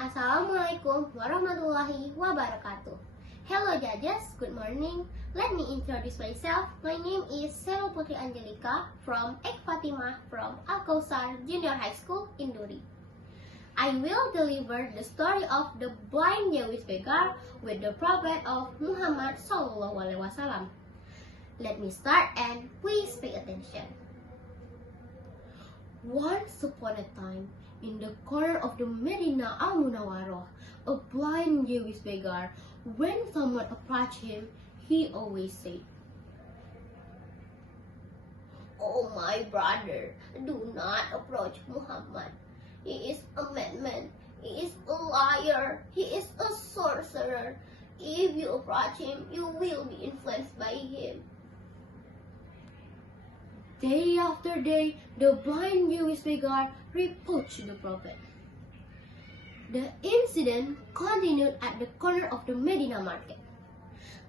Assalamualaikum warahmatullahi wabarakatuh. Hello judges, good morning. Let me introduce myself. My name is PUTRI from Fatimah from ALKAUTSAR Junior High School in Duri. I will deliver the story of the blind Jewish beggar with the prophet of Muhammad SAW. Let me start and please pay attention. Once upon a time, in the corner of the Medina al-Munawwarah, a blind Jewish beggar, when someone approached him, he always said, "Oh my brother, do not approach Muhammad. He is a madman, he is a liar, he is a sorcerer. If you approach him, you will be influenced by him." Day after day, the blind Jewish beggar reproached the prophet. The incident continued at the corner of the Medina market.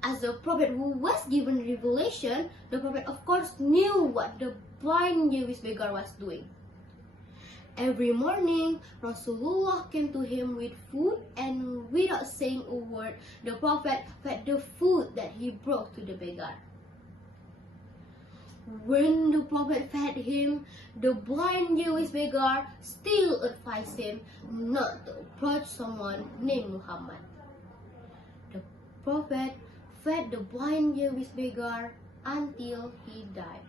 As the prophet who was given revelation, the prophet of course knew what the blind Jewish beggar was doing. Every morning, Rasulullah came to him with food, and without saying a word, the prophet fed the food that he brought to the beggar. When the prophet fed him, the blind Jewish beggar still advised him not to approach someone named Muhammad. The prophet fed the blind Jewish beggar until he died.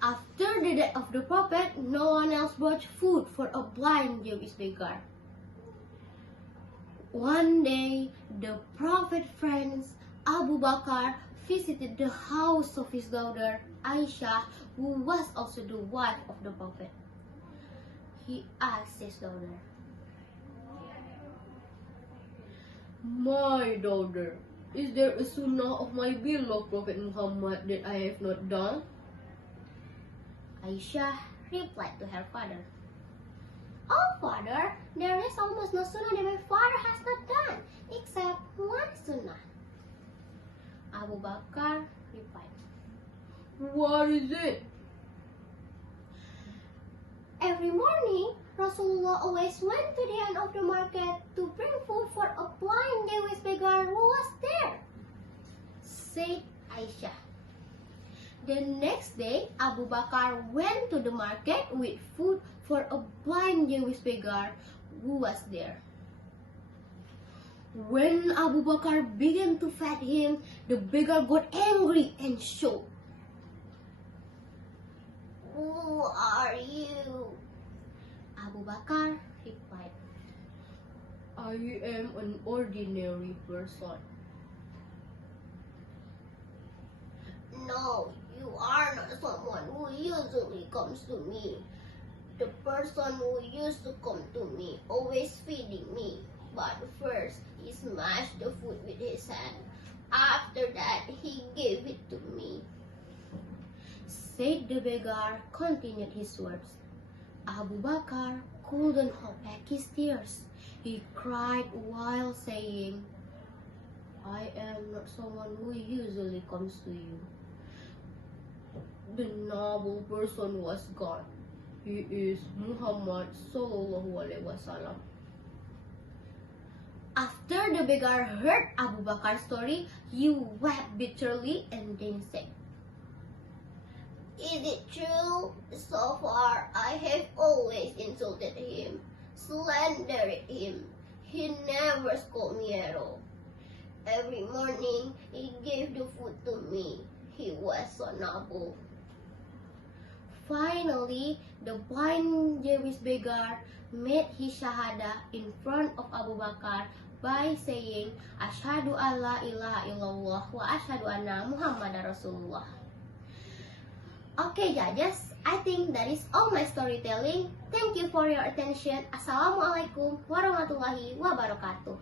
After the death of the prophet, no one else brought food for a blind Jewish beggar. One day, the prophet's friends Abu Bakar visited the house of his daughter Aisyah, who was also the wife of the prophet. He asked his daughter, "My daughter, is there a sunnah of my beloved Prophet Muhammad that I have not done?" Aisyah replied to her father, "Oh father, there is almost no sunnah that my father has not done, except one sunnah." Abu Bakar replied, "What is it?" Every morning, Rasulullah always went to the end of the market to bring food for a blind Jewish beggar who was there, said Aisyah. The next day, Abu Bakar went to the market with food for a blind Jewish beggar who was there. When Abu Bakar began to feed him, the beggar got angry and shouted, "Who are you?" Abu Bakar replied, "I am an ordinary person." "No, you are not someone who usually comes to me. The person who used to come to me always feeding me. But first, he smashed the food with his hand. After that, he gave it to me," said the beggar, continued his words. Abu Bakar couldn't hold back his tears. He cried while saying, "I am not someone who usually comes to you." The noble person was gone. He is Muhammad SAW. After the beggar heard Abu Bakar's story, he wept bitterly and then said, "Is it true? So far, I have always insulted him, slandered him. He never scolded me at all. Every morning, he gave the food to me. He was so noble." Finally, the blind Jewish beggar made his shahada in front of Abu Bakar by saying, "Asyhadu alla ilaha illallah wa asyhadu anna Muhammadar Rasulullah." Okay judges, I think that is all my storytelling. Thank you for your attention. Assalamualaikum warahmatullahi wabarakatuh.